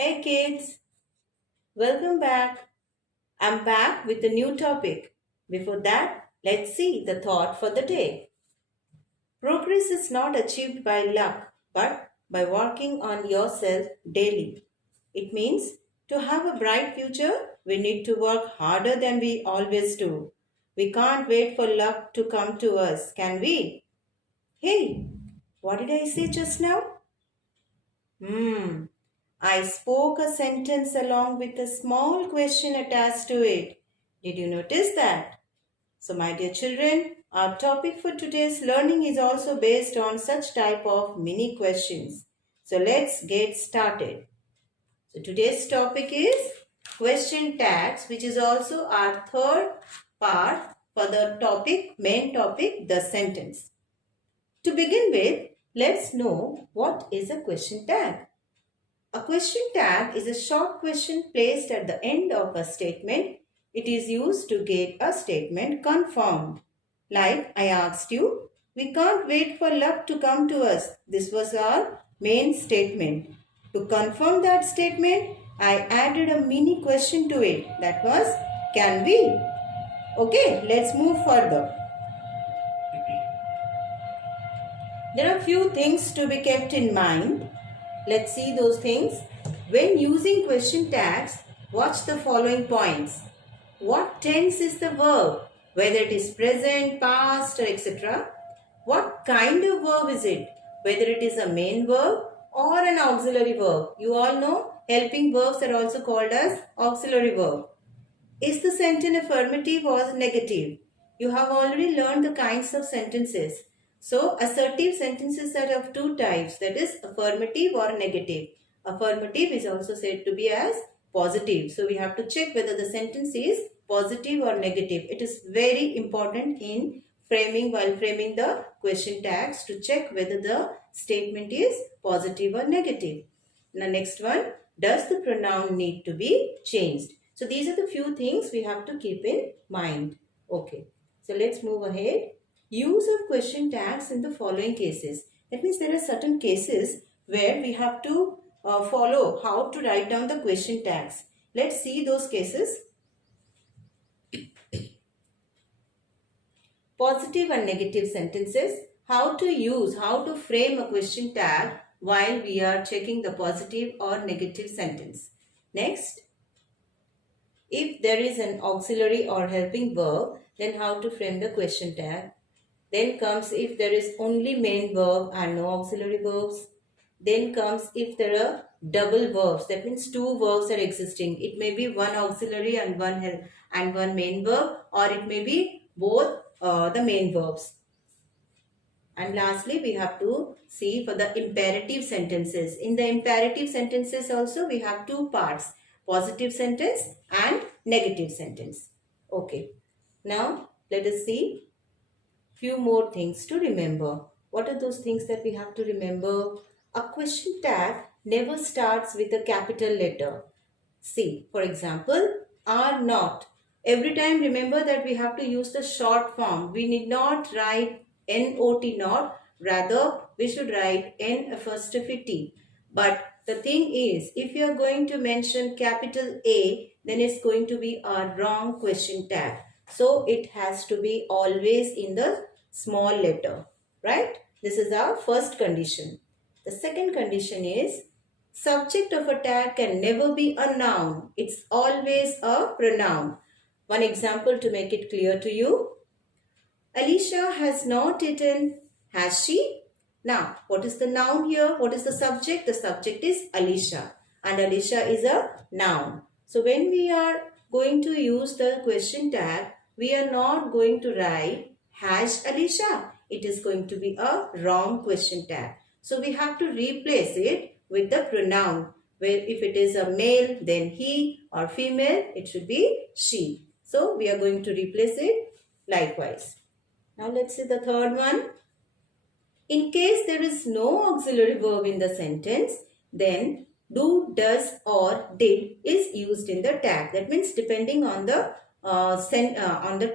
Hey kids, welcome back. I'm back with a new topic. Before that, let's see the thought for the day. Progress is not achieved by luck, but by working on yourself daily. It means to have a bright future, we need to work harder than we always do. We can't wait for luck to come to us, can we? Hey, what did I say just now? Hmm. I spoke a sentence along with a small question attached to it. Did you notice that? So, my dear children, our topic for today's learning is also based on such type of mini questions. So, let's get started. So, today's topic is question tags, which is also our third part for the topic, main topic, the sentence. To begin with, let's know what is a question tag. A question tag is a short question placed at the end of a statement. It is used to get a statement confirmed. Like I asked you, we can't wait for luck to come to us. This was our main statement. To confirm that statement, I added a mini question to it. That was, can we? Okay, let's move further. There are few things to be kept in mind. Let's see those things. When using question tags, watch the following points. What tense is the verb? Whether it is present, past or etc. What kind of verb is it? Whether it is a main verb or an auxiliary verb. You all know helping verbs are also called as auxiliary verb. Is the sentence affirmative or negative? You have already learned the kinds of sentences. So, assertive sentences are of two types, that is affirmative or negative. Affirmative is also said to be as positive. So, we have to check whether the sentence is positive or negative. It is very important in framing, while framing the question tags, to check whether the statement is positive or negative. Now, next one, does the pronoun need to be changed? So these are the few things we have to keep in mind. Okay. So let's move ahead. Use of question tags in the following cases. That means there are certain cases where we have to follow how to write down the question tags. Let's see those cases. Positive and negative sentences. How to frame a question tag while we are checking the positive or negative sentence. Next, if there is an auxiliary or helping verb, then how to frame the question tag. Then comes if there is only main verb and no auxiliary verbs. Then comes if there are double verbs. That means two verbs are existing. It may be one auxiliary and one main verb, or it may be both the main verbs. And lastly, we have to see for the imperative sentences. In the imperative sentences also, we have two parts, positive sentence and negative sentence. Okay. Now, let us see few more things to remember. What are those things that we have to remember? A question tag never starts with a capital letter. See, for example, are not. Every time remember that we have to use the short form. We need not write not not. Rather, we should write N apostrophe T. But the thing is, if you are going to mention capital A, then it's going to be a wrong question tag. So, it has to be always in the small letter. Right? This is our first condition. The second condition is, subject of a tag can never be a noun. It's always a pronoun. One example to make it clear to you. Alicia has not eaten. Has she? Now, what is the noun here? What is the subject? The subject is Alicia. And Alicia is a noun. So, when we are going to use the question tag, we are not going to write has Alicia. It is going to be a wrong question tag. So, we have to replace it with the pronoun. Where if it is a male, then he, or female, it should be she. So, we are going to replace it likewise. Now, let's see the third one. In case there is no auxiliary verb in the sentence, then do, does or did is used in the tag. That means depending on the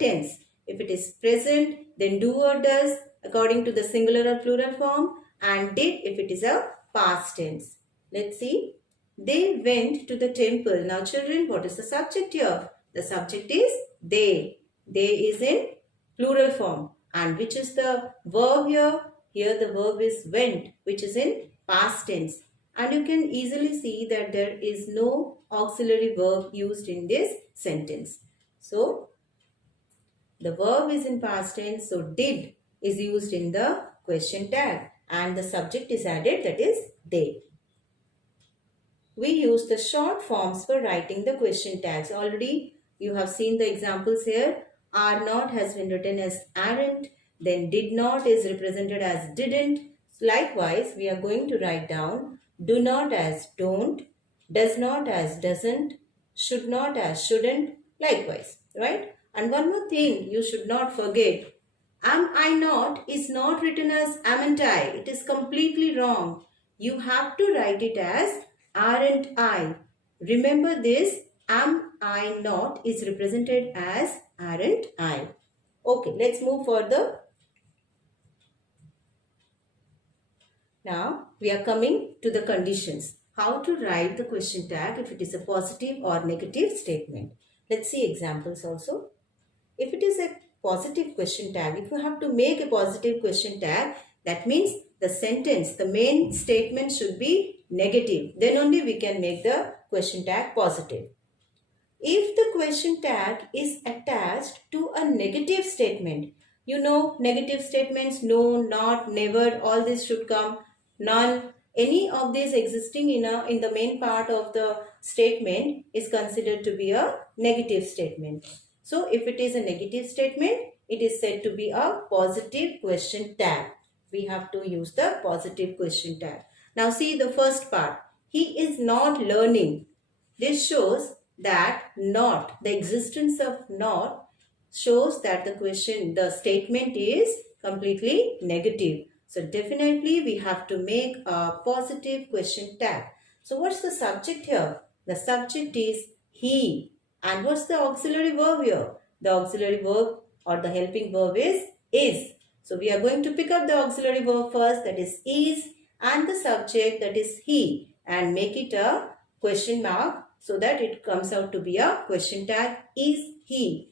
tense. If it is present, then do or does according to the singular or plural form, and did if it is a past tense. Let's see. They went to the temple. Now children, what is the subject here? The subject is they. They is in plural form. And which is the verb here? Here the verb is went, which is in past tense. And you can easily see that there is no auxiliary verb used in this sentence. So, the verb is in past tense. So, did is used in the question tag. And the subject is added, that is they. We use the short forms for writing the question tags. Already you have seen the examples here. Are not has been written as aren't. Then did not is represented as didn't. Likewise, we are going to write down do not as don't, does not as doesn't, should not as shouldn't. Likewise, right? And one more thing you should not forget. Am I not is not written as amn't I. It is completely wrong. You have to write it as aren't I. Remember this, am I not is represented as aren't I. Okay, let's move further. Now, we are coming to the conditions. How to write the question tag if it is a positive or negative statement. Let's see examples also. If it is a positive question tag, if you have to make a positive question tag, that means the sentence, the main statement should be negative. Then only we can make the question tag positive. If the question tag is attached to a negative statement, you know negative statements, no, not, never, all this should come, none. Any of these existing in the main part of the statement is considered to be a negative statement. So if it is a negative statement, it is said to be a positive question tag. We have to use the positive question tag. Now see the first part. He is not learning. This shows that not, the existence of not shows that the statement is completely negative. So definitely we have to make a positive question tag. So what's the subject here? The subject is he. And what's the auxiliary verb here? The auxiliary verb or the helping verb is. So we are going to pick up the auxiliary verb first, that is, and the subject, that is he, and make it a question mark so that it comes out to be a question tag, is he.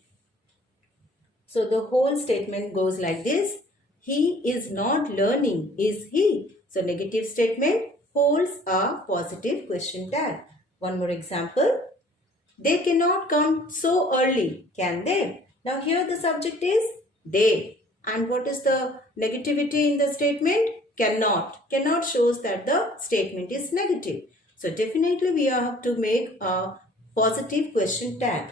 So the whole statement goes like this. He is not learning, is he? So negative statement holds a positive question tag. One more example. They cannot come so early, can they? Now here the subject is they. And what is the negativity in the statement? Cannot. Cannot shows that the statement is negative. So definitely we have to make a positive question tag.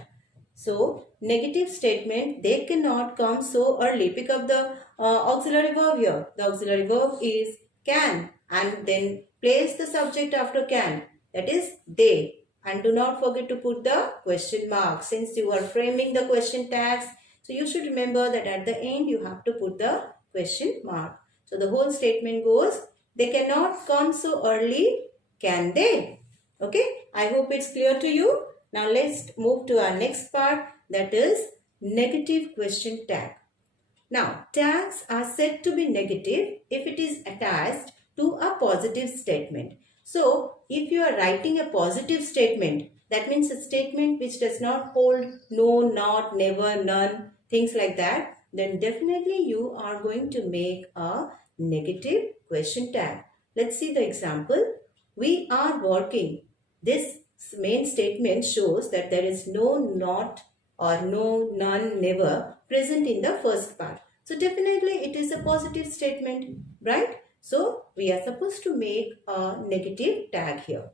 So negative statement, they cannot come so early. Pick up the auxiliary verb here. The auxiliary verb is can, and then place the subject after can. That is they. And do not forget to put the question mark. Since you are framing the question tags, so you should remember that at the end you have to put the question mark. So the whole statement goes, they cannot come so early, can they? Okay, I hope it's clear to you. Now let's move to our next part, that is negative question tag. Now tags are said to be negative if it is attached to a positive statement. So if you are writing a positive statement, that means a statement which does not hold no, not, never, none, things like that, then definitely you are going to make a negative question tag. Let's see the example. We are working. This main statement shows that there is no, not, or no, none, never present in the first part. So definitely it is a positive statement, right? So we are supposed to make a negative tag here.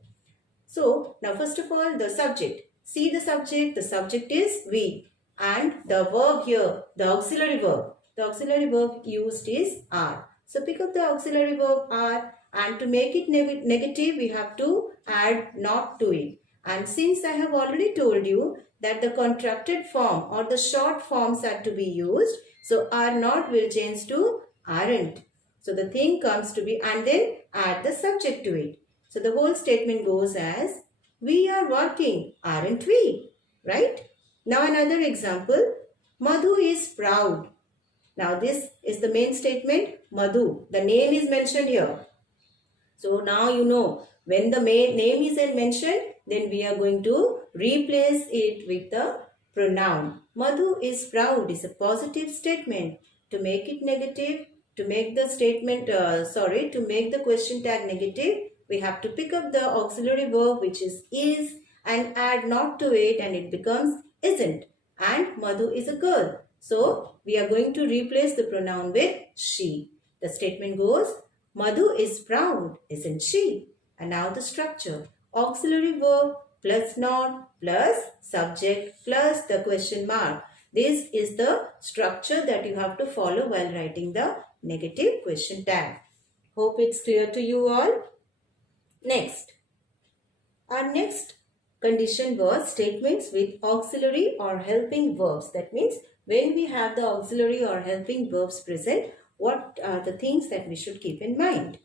So now first of all, the subject. See the subject is we, and the verb here, the auxiliary verb. The auxiliary verb used is are. So pick up the auxiliary verb are, and to make it negative we have to add not to it. And since I have already told you that the contracted form or the short forms are to be used, so are not will change to aren't. So the thing comes to be, and then add the subject to it. So the whole statement goes as, we are working, aren't we? Right? Now another example, Madhu is proud. Now this is the main statement, Madhu. The name is mentioned here. So now you know When the name is mentioned, then we are going to replace it with the pronoun. Madhu is proud is a positive statement. To make it negative, to make the statement, to make the question tag negative, we have to pick up the auxiliary verb which is and add not to it, and it becomes isn't. And Madhu is a girl. So we are going to replace the pronoun with she. The statement goes, Madhu is proud, isn't she? And now the structure. Auxiliary verb plus not plus subject plus the question mark. This is the structure that you have to follow while writing the negative question tag. Hope it's clear to you all. Next. Our next condition was statements with auxiliary or helping verbs. That means when we have the auxiliary or helping verbs present, what are the things that we should keep in mind?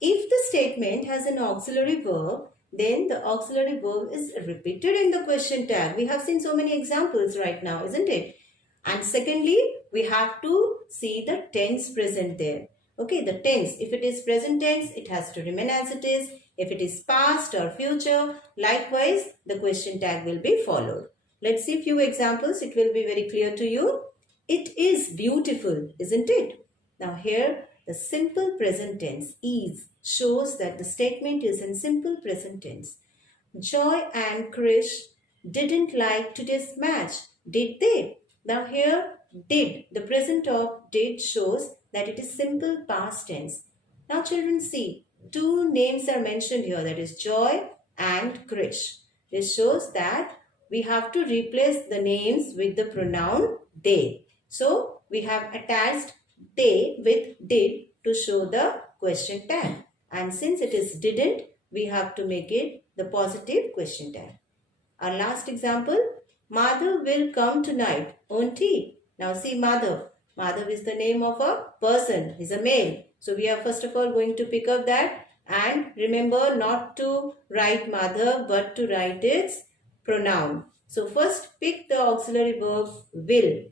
If the statement has an auxiliary verb, then the auxiliary verb is repeated in the question tag. We have seen so many examples right now, isn't it? And secondly, we have to see the tense present there. Okay, the tense. If it is present tense, it has to remain as it is. If it is past or future, likewise, the question tag will be followed. Let's see a few examples. It will be very clear to you. It is beautiful, isn't it? Now here, the simple present tense is shows that the statement is in simple present tense. Joy and Krish didn't like today's match, did they? Now here, did, the present of did shows that it is simple past tense. Now children, see, two names are mentioned here, that is Joy and Krish. This shows that we have to replace the names with the pronoun they. So we have attached they with did to show the question tag. And since it is didn't, we have to make it the positive question tag. Our last example, Madhav will come tonight, won't he? Now see Madhav. Madhav is the name of a person. He's a male. So we are first of all going to pick up that, and remember not to write Madhav but to write its pronoun. So first pick the auxiliary verb will.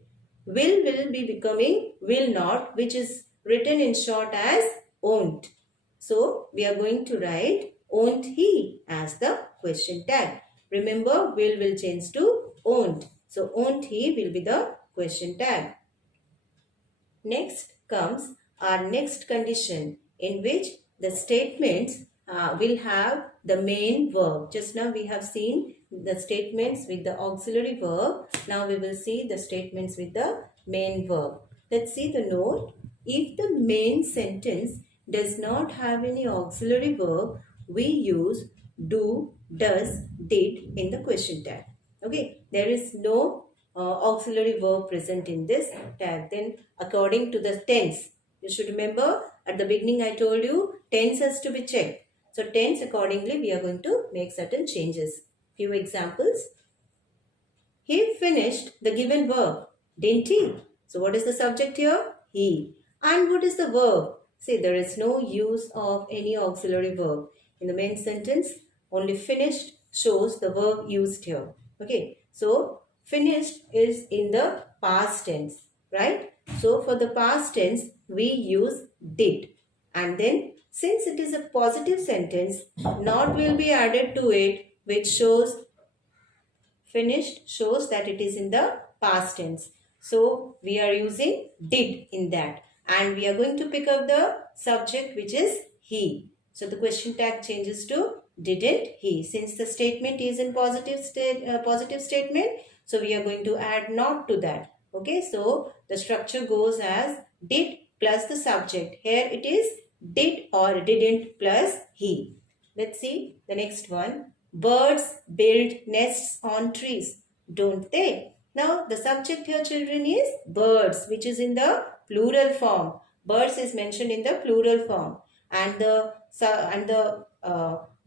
Will be becoming will not, which is written in short as won't. So we are going to write won't he as the question tag. Remember, will change to won't. So won't he will be the question tag. Next comes our next condition, in which the statements will have the main verb. Just now we have seen the statements with the auxiliary verb. Now we will see the statements with the main verb. Let's see the note. If the main sentence does not have any auxiliary verb, we use do, does, did in the question tag. Okay, there is no auxiliary verb present in this tag. Then according to the tense, you should remember at the beginning I told you tense has to be checked. So tense, accordingly we are going to make certain changes. Few examples. He finished the given verb, didn't he? So what is the subject here? He. And what is the verb? See, there is no use of any auxiliary verb. In the main sentence, only finished shows the verb used here. Okay, so finished is in the past tense, right? So for the past tense, we use did. And then since it is a positive sentence, not will be added to it, which shows finished shows that it is in the past tense. So we are using did in that. And we are going to pick up the subject, which is he. So the question tag changes to didn't he. Since the statement is in positive statement, so we are going to add not to that. Okay, so the structure goes as did plus the subject. Here it is did or didn't plus he. Let's see the next one. Birds build nests on trees, don't they? Now the subject here, children, is birds, which is in the plural form. Birds is mentioned in the plural form, and the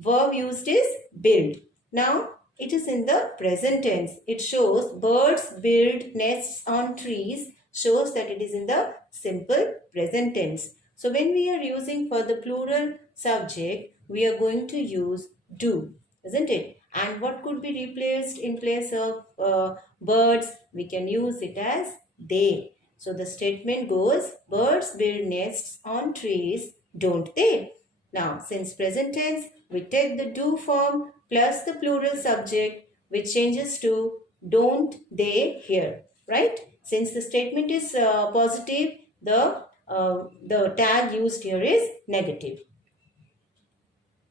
verb used is build. Now it is in the present tense. It shows birds build nests on trees, shows that it is in the simple present tense. So when we are using for the plural subject, we are going to use do, isn't it? And what could be replaced in place of birds? We can use it as they. So the statement goes, birds build nests on trees, don't they? Now, since present tense, we take the do form plus the plural subject, which changes to don't they hear, right? Since the statement is positive, the tag used here is negative.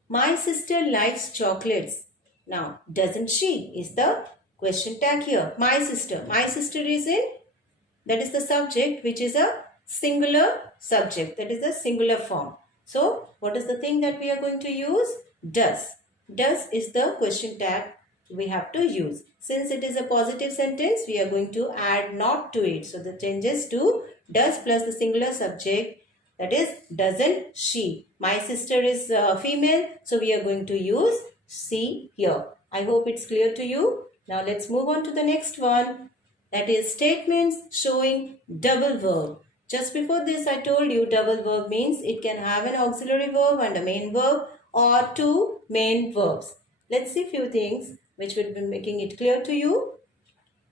My sister likes chocolates. Now, doesn't she? Is the question tag here. My sister. My sister is in, that is the subject, which is a singular subject. That is the singular form. So, what is the thing that we are going to use? Does. Does is the question tag we have to use. Since it is a positive sentence, we are going to add not to it. So, the changes to does plus the singular subject, that is, doesn't she. My sister is female, so we are going to use she here. I hope it's clear to you. Now, let's move on to the next one. That is statements showing double verb. Just before this, I told you double verb means it can have an auxiliary verb and a main verb or two main verbs. Let's see few things which will be making it clear to you.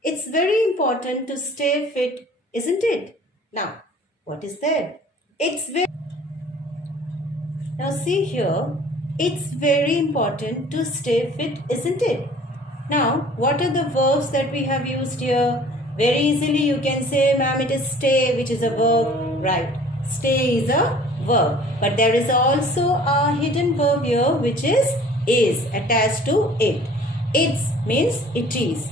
It's very important to stay fit, isn't it? Now, what is there? Now see here, it's very important to stay fit, isn't it? Now, what are the verbs that we have used here? Very easily you can say, ma'am, it is stay, which is a verb. Right, stay is a verb. But there is also a hidden verb here, which is attached to it. It's means it is.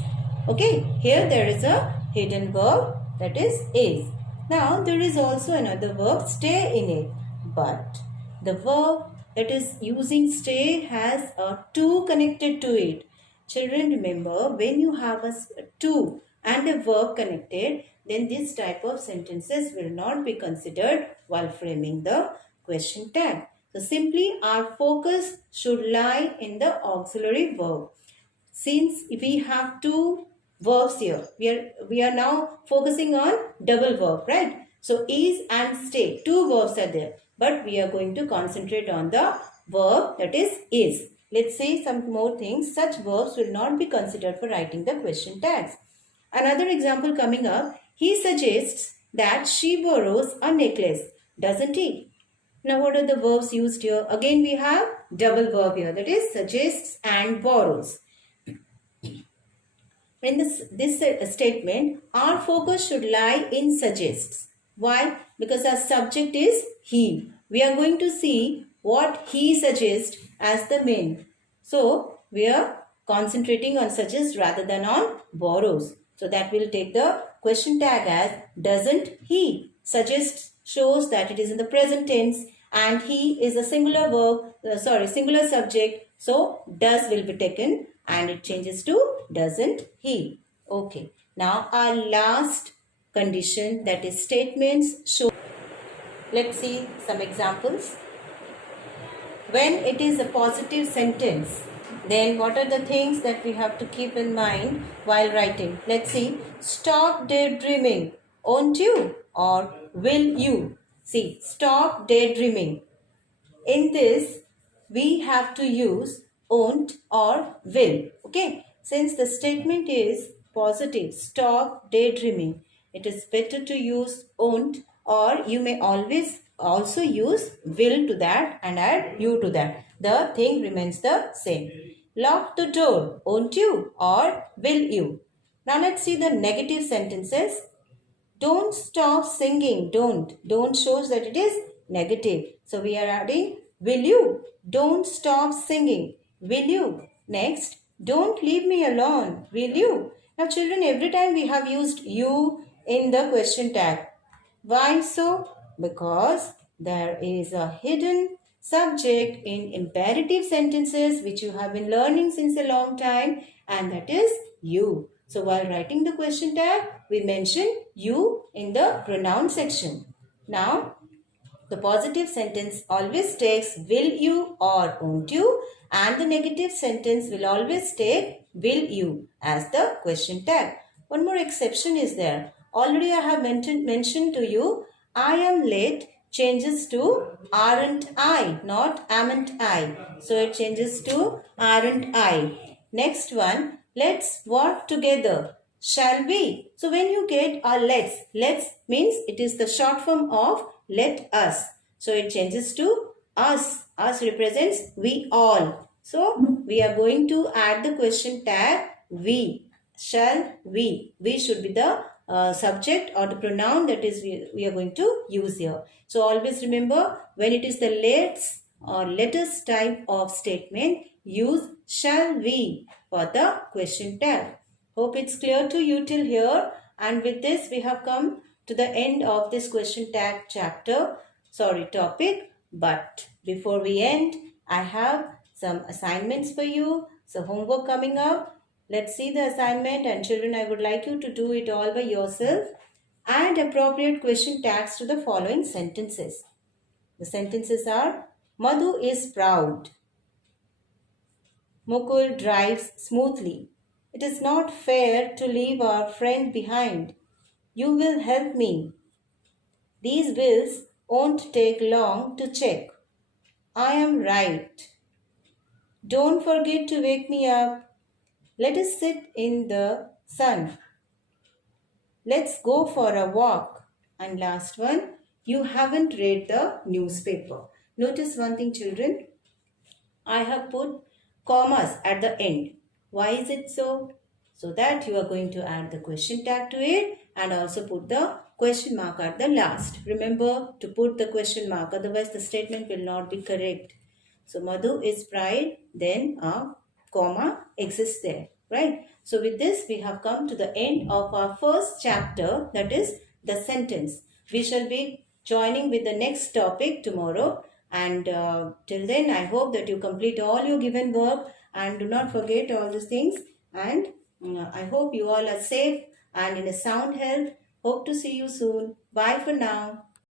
Okay, here there is a hidden verb, that is. Now, there is also another verb, stay in it. But the verb that is using stay has a to connected to it. Children, remember, when you have a to and a verb connected, then this type of sentences will not be considered while framing the question tag. So, simply our focus should lie in the auxiliary verb. Since we have two verbs here, we are now focusing on double verb, right? So, is and stay, two verbs are there. But we are going to concentrate on the verb that is. Let's see some more things. Such verbs will not be considered for writing the question tags. Another example coming up. He suggests that she borrows a necklace, doesn't he? Now, what are the verbs used here? Again, we have double verb here, that is suggests and borrows. In this statement, our focus should lie in suggests. Why? Because our subject is he. We are going to see what he suggests as the main. So, we are concentrating on suggests rather than on borrows. So, that will take the question tag as doesn't he. Suggests shows that it is in the present tense and he is a singular verb, singular subject. So, does will be taken and it changes to doesn't he. Okay. Now, our last condition, that is statements show. Let's see some examples. When it is a positive sentence, then what are the things that we have to keep in mind while writing? Let's see. Stop daydreaming. Won't you? Or will you? See, stop daydreaming. In this, we have to use won't or will. Okay. Since the statement is positive, stop daydreaming, it is better to use won't, or you may always also use will to that and add you to that. The thing remains the same. Lock the door, won't you? Or will you? Now let's see the negative sentences. Don't stop singing. Don't shows that it is negative. So we are adding will you. Don't stop singing. Will you? Next, don't leave me alone. Will you? Now children, every time we have used you in the question tag. Why so? Because there is a hidden subject in imperative sentences which you have been learning since a long time, and that is you. So while writing the question tag, we mention you in the pronoun section. Now, the positive sentence always takes will you or won't you, and the negative sentence will always take will you as the question tag. One more exception is there. Already I have mentioned to you, I am late changes to aren't I, not amn't I. So it changes to aren't I. Next one, let's work together. Shall we? So when you get a let's means it is the short form of let us. So it changes to us Us represents we all. So we are going to add the question tag we. Shall we? We should be the subject or the pronoun that is we are going to use here. So always remember, when it is the let's or letters type of statement, use shall we for the question tag. Hope it's clear to you till here. And with this we have come to the end of this question tag topic. But before we end, I have some assignments for you. So homework coming up. Let's see the assignment, and children, I would like you to do it all by yourself. Add appropriate question tags to the following sentences. The sentences are: Madhu is proud. Mukul drives smoothly. It is not fair to leave our friend behind. You will help me. These bills won't take long to check. I am right. Don't forget to wake me up. Let us sit in the sun. Let's go for a walk. And last one, you haven't read the newspaper. Notice one thing, children. I have put commas at the end. Why is it so? So that you are going to add the question tag to it and also put the question mark at the last. Remember to put the question mark, otherwise the statement will not be correct. So Madhu is pride, then a comma exists there, right? So with this we have come to the end of our first chapter, that is the sentence. We shall be joining with the next topic tomorrow, and till then I hope that you complete all your given work and do not forget all these things, and I hope you all are safe and in a sound health. Hope to see you soon. Bye for now.